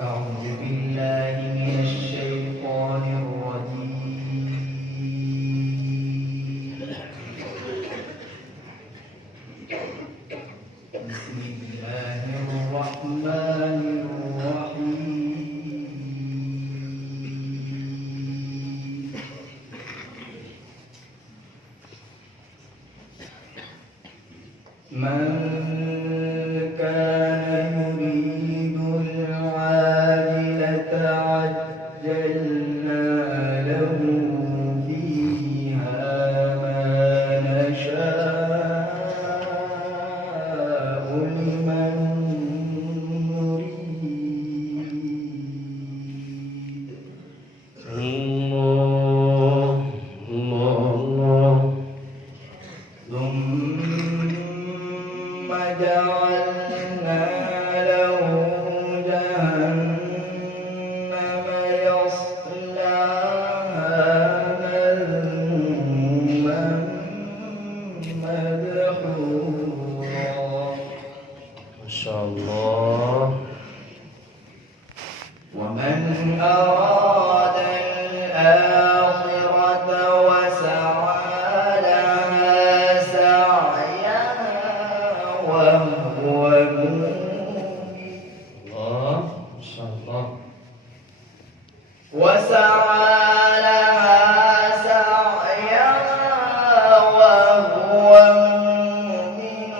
أعوذ بالله من الشيطان الرجيم. بسم الله الرحمن الرحيم. من كان يريد العاجلة عجلنا له فيها ما نشاء لمن نريد. الله الله ثم جعلنا له جهنم يصلاها مذموما مدحورا. ما شاء الله. ومن أراد الآخرة وسعى لها سعيها وهو مؤمن. الله ما شاء الله. وسعى لها سعيها وهو مؤمن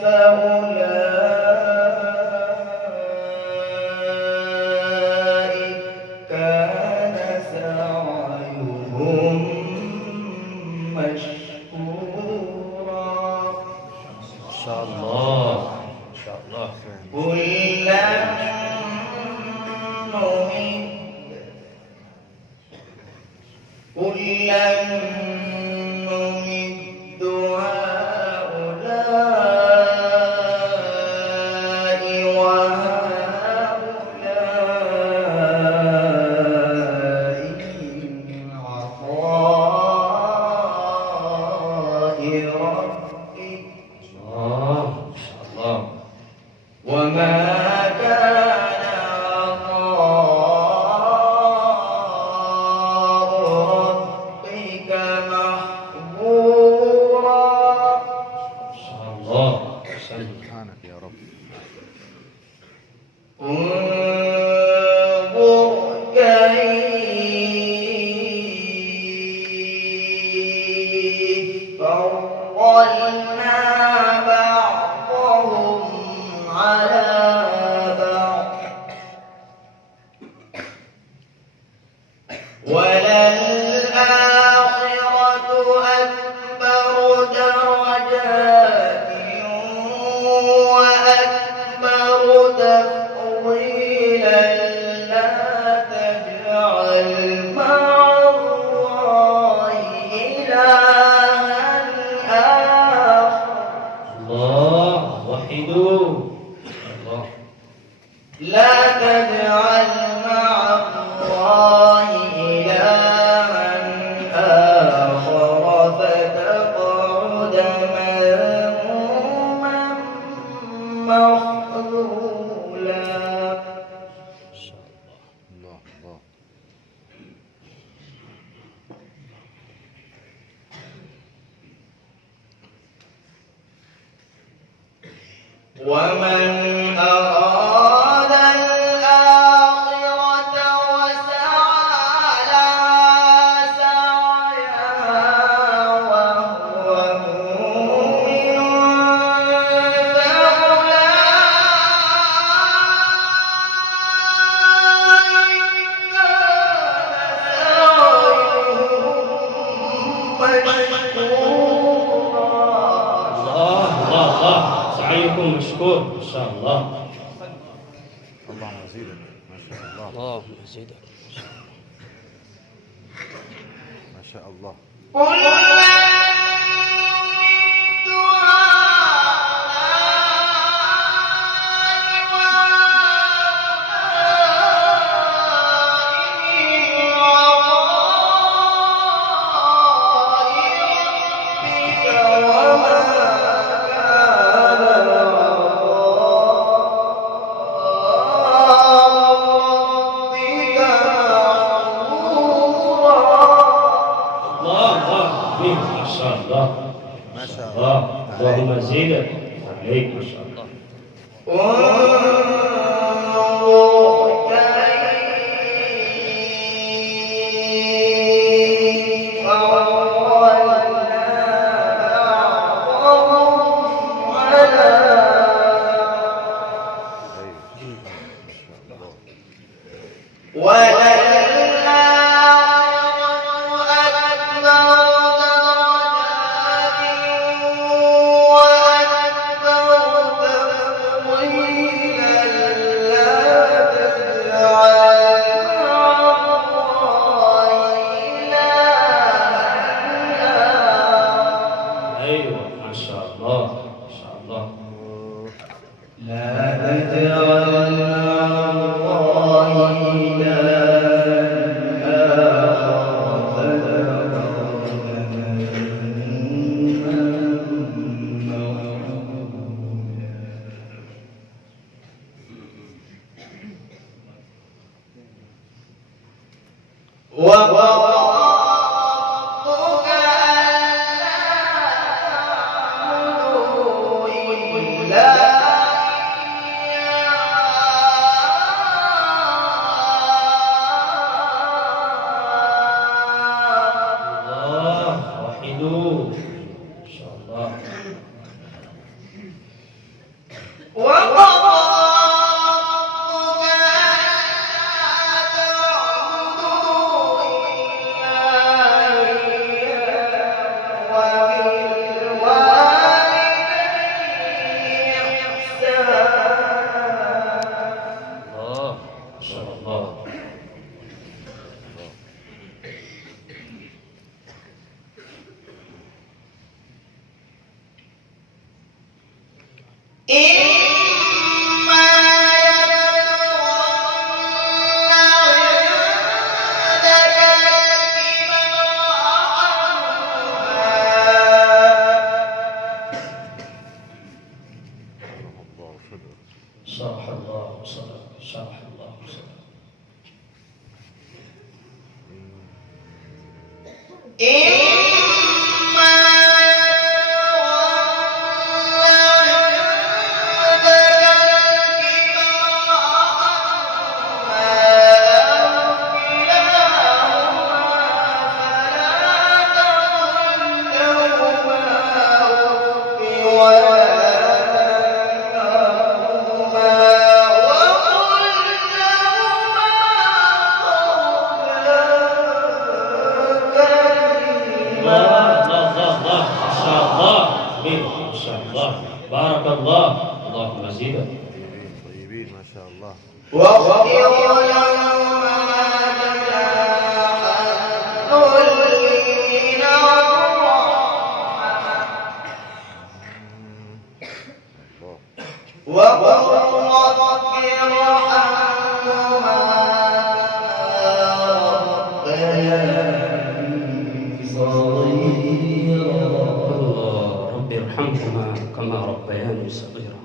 فأولئك كان سعيهم مشكورا. ما شاء الله ما شاء الله. كلا نمد هؤلاء وهؤلاء من عطاء ربك. ما شاء الله. وما كان عطاء ربك محظورا. ما شاء الله. سبحانك يا رب. انظر كيف فضلنا بعضهم على بعض وللآخرة أكبر درجات وأكبر تفضيلا. لا تجعل مع الله إلها آخر. الله وحدوا. الله لا تجعل مع الله إلها آخر فتقعد مذموما مخذولا. ما شاء الله. الله الله. ومن أراد الآخرة وسعى لها سعيها وهو مؤمن فأولئك سعيكم مشكور. ما شاء الله. اللهم يزيدك. ما شاء الله. اللهم زدك. ما شاء الله. وما كان الله ما شاء الله. الله. اللهم زيدك عليك ما شاء الله. ايوه ما شاء الله ما شاء الله. لا تجعل مع الله إلها آخر فتقعد الله وحدوه ما شاء الله. الله ما شاء الله. الله صدق. شرح الله صدق شرح الله صدق. الله الله الله ما شاء الله. جميل ما شاء الله. بارك الله. اللهم زيدك. طيبين طيبين ما شاء الله. الله. الله ربي ارحمهما كما ربياني صغيرا.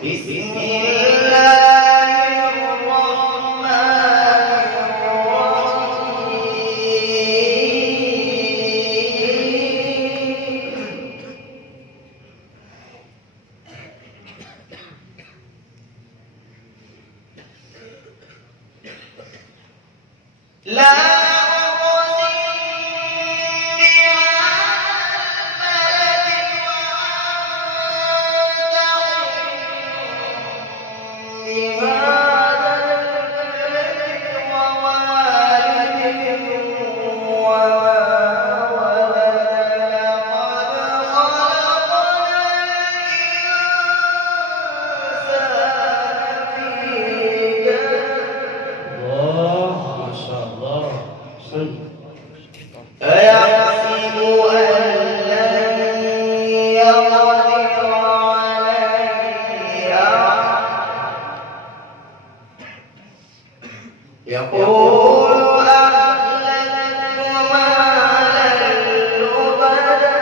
بسم الله الرحمن الرحيم. لا الله ما شاء الله. أحسنت. يقول أهلكت مالا لبدا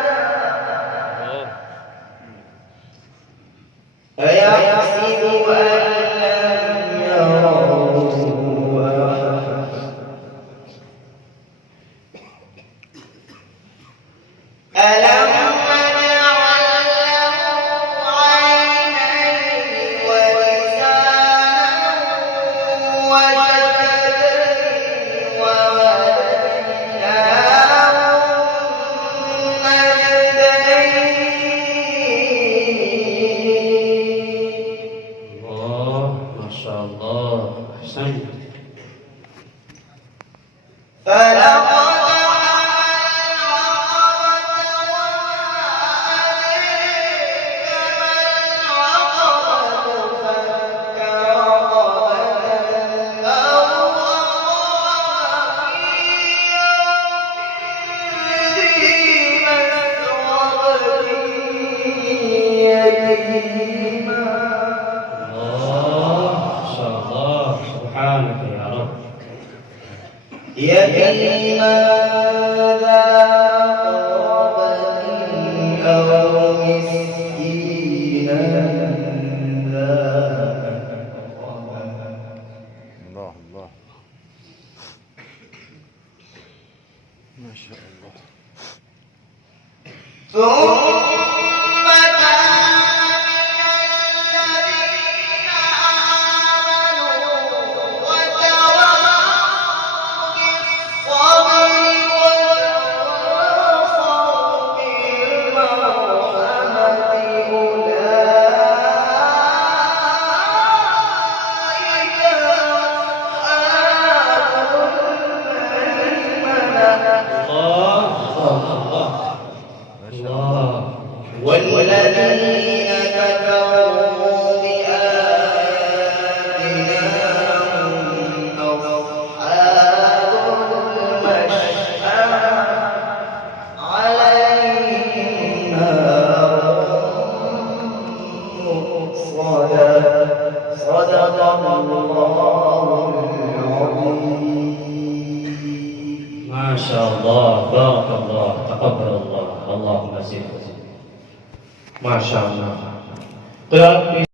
أيحسب أن لم يره أحد ألم نجعل له عينين ولسانا وشفتين وهديناه النجدين الله ما شاء الله أحسنت. فلقد الله ما شاء الله سبحانك يا رب. يتيما ذا مقربة أو مسكينا ذا متربة الله الله ما شاء الله. ثم كان من الذين آمنوا وتواصوا بالصبر وتواصوا بالمرحمة أولئك أصحاب الميمنة الله الله ما شاء الله. الله. والذين كفروا بآياتنا هم أصحاب المشأمة عليهم نار مؤصدة صدق الله العظيم. ما شاء الله بارك الله تقبل الله اللهم زد. ما شاء الله. قراءة